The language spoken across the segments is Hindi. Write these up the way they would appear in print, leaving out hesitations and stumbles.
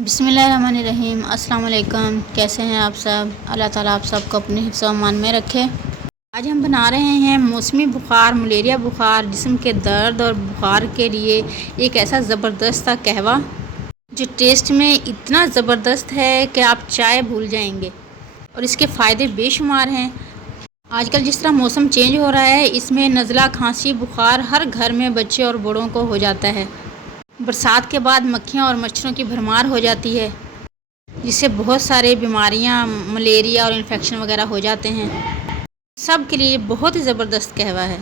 बिस्मिल्लाहिर्रहमानिर्रहीम। अस्सलाम वालेकुम। कैसे हैं आप सब? अल्लाह ताला आप सबको अपने हिफ्ज़ व अमान में रखे। आज हम बना रहे हैं मौसमी बुखार, मलेरिया बुखार, जिस्म के दर्द और बुखार के लिए एक ऐसा ज़बरदस्त सा कहवा जो टेस्ट में इतना ज़बरदस्त है कि आप चाय भूल जाएंगे और इसके फ़ायदे बेशुमार हैं। आजकल जिस तरह मौसम चेंज हो रहा है, इसमें नज़ला, खांसी, बुखार हर घर में बच्चे और बड़ों को हो जाता है। बरसात के बाद मक्खियाँ और मच्छरों की भरमार हो जाती है, जिससे बहुत सारे बीमारियाँ, मलेरिया और इन्फेक्शन वगैरह हो जाते हैं। सब के लिए बहुत ही ज़बरदस्त कहवा है।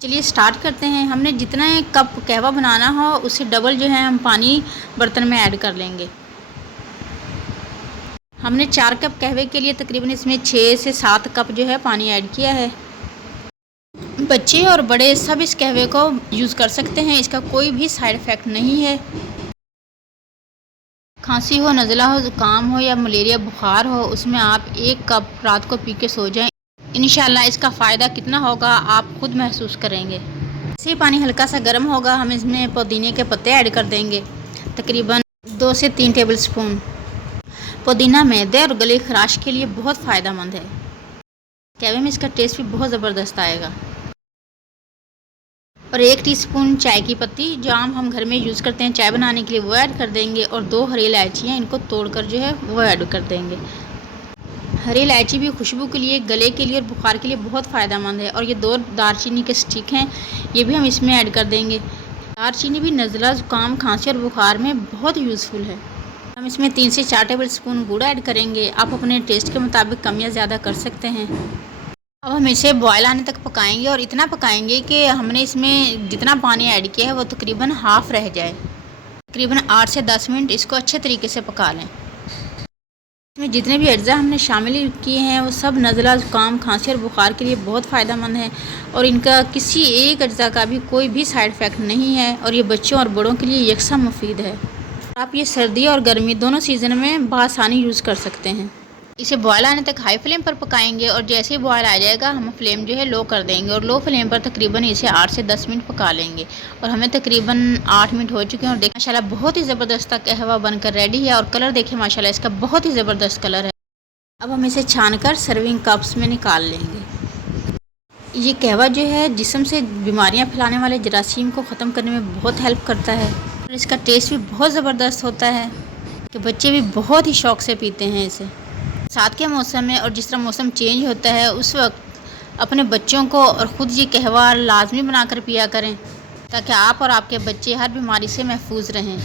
चलिए स्टार्ट करते हैं। हमने जितना कप कहवा बनाना हो उससे डबल जो है हम पानी बर्तन में ऐड कर लेंगे। हमने 4 कप कहवे के लिए तकरीबन इसमें 6 से 7 कप जो है पानी ऐड किया है। बच्चे और बड़े सब इस कहवे को यूज़ कर सकते हैं, इसका कोई भी साइड इफ़ेक्ट नहीं है। खांसी हो, नज़ला हो, ज़ुकाम हो या मलेरिया बुखार हो, उसमें आप 1 कप रात को पी के सो जाएं। इंशाल्लाह इसका फ़ायदा कितना होगा आप खुद महसूस करेंगे। जैसे ही पानी हल्का सा गर्म होगा, हम इसमें पुदीने के पत्ते ऐड कर देंगे, तकरीबन 2 से 3 टेबल स्पून। पुदीना मैदे और गले खराश के लिए बहुत फ़ायदेमंद है। कहवे में इसका टेस्ट भी बहुत ज़बरदस्त आएगा। और 1 टीस्पून चाय की पत्ती, जो आम हम घर में यूज़ करते हैं चाय बनाने के लिए, वो ऐड कर देंगे। और 2 हरी इलायचियाँ, इनको तोड़कर जो है वो ऐड कर देंगे। हरी इलायची भी खुशबू के लिए, गले के लिए और बुखार के लिए बहुत फ़ायदेमंद है। और ये 2 दालचीनी के स्टिक हैं, ये भी हम इसमें ऐड कर देंगे। दालचीनी भी नज़ला, ज़ुकाम, खांसी और बुखार में बहुत यूज़फुल है। हम इसमें 3 से 4 टेबल स्पून गुड़ ऐड करेंगे। आप अपने टेस्ट के मुताबिक कम या ज़्यादा कर सकते हैं। अब हम इसे बॉयल आने तक पकाएंगे और इतना पकाएंगे कि हमने इसमें जितना पानी ऐड किया है वो तकरीबन हाफ़ रह जाए। तकरीबन 8 से 10 मिनट इसको अच्छे तरीके से पका लें। इसमें जितने भी अज्जा हमने शामिल किए हैं वो सब नज़ला, ज़ुकाम, खांसी और बुखार के लिए बहुत फ़ायदेमंद है और इनका किसी एक अज्जा का भी कोई भी साइड इफ़ेक्ट नहीं है और ये बच्चों और बड़ों के लिए यकसा मुफीद है। आप ये सर्दी और गर्मी दोनों सीज़न में बआसानी यूज़ कर सकते हैं। इसे बॉयल आने तक हाई फ्लेम पर पकाएंगे और जैसे ही बॉयल आ जाएगा हम फ्लेम जो है लो कर देंगे और लो फ्लेम पर तकरीबन इसे 8 से 10 मिनट पका लेंगे। और हमें तकरीबन 8 मिनट हो चुके हैं और देखें माशाल्लाह बहुत ही ज़बरदस्त कहवा बनकर रेडी है। और कलर देखें माशाल्लाह इसका बहुत ही ज़बरदस्त कलर है। अब हम इसे छानकर सर्विंग कप्स में निकाल लेंगे। ये कहवा जो है जिस्म से बीमारियाँ फैलाने वाले जरासीम को ख़त्म करने में बहुत हेल्प करता है और इसका टेस्ट भी बहुत ज़बरदस्त होता है कि बच्चे भी बहुत ही शौक़ से पीते हैं इसे। साथ के मौसम में और जिस तरह मौसम चेंज होता है उस वक्त अपने बच्चों को और ख़ुद ये कहवा लाजमी बनाकर पिया करें ताकि आप और आपके बच्चे हर बीमारी से महफूज रहें।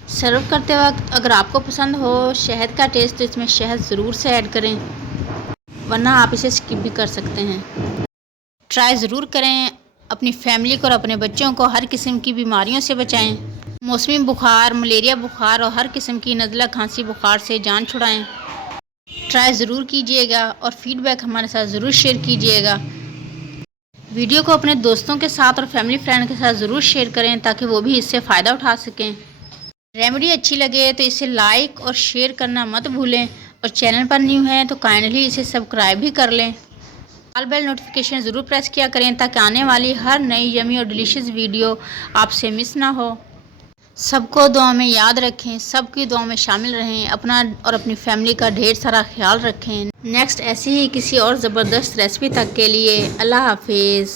सर्व करते वक्त अगर आपको पसंद हो शहद का टेस्ट तो इसमें शहद ज़रूर से ऐड करें, वरना आप इसे स्किप भी कर सकते हैं। ट्राई ज़रूर करें। अपनी फैमिली को और अपने बच्चों को हर किस्म की बीमारियों से बचाएँ। मौसमी बुखार, मलेरिया बुखार और हर किस्म की नज़ला, खांसी, बुखार से जान छुड़ाएँ। ट्राई ज़रूर कीजिएगा और फीडबैक हमारे साथ ज़रूर शेयर कीजिएगा। वीडियो को अपने दोस्तों के साथ और फैमिली फ्रेंड के साथ ज़रूर शेयर करें ताकि वो भी इससे फ़ायदा उठा सकें। रेमेडी अच्छी लगे तो इसे लाइक और शेयर करना मत भूलें और चैनल पर न्यू हैं तो काइंडली इसे सब्सक्राइब भी कर लें। ऑल बेल नोटिफिकेशन ज़रूर प्रेस किया करें ताकि आने वाली हर नई यमी और डिलीशियस वीडियो आपसे मिस ना हो। सबको दुआ में याद रखें, सबकी दुआ में शामिल रहें, अपना और अपनी फैमिली का ढेर सारा ख्याल रखें। नेक्स्ट ऐसी ही किसी और ज़बरदस्त रेसिपी तक के लिए अल्लाह हाफिज़।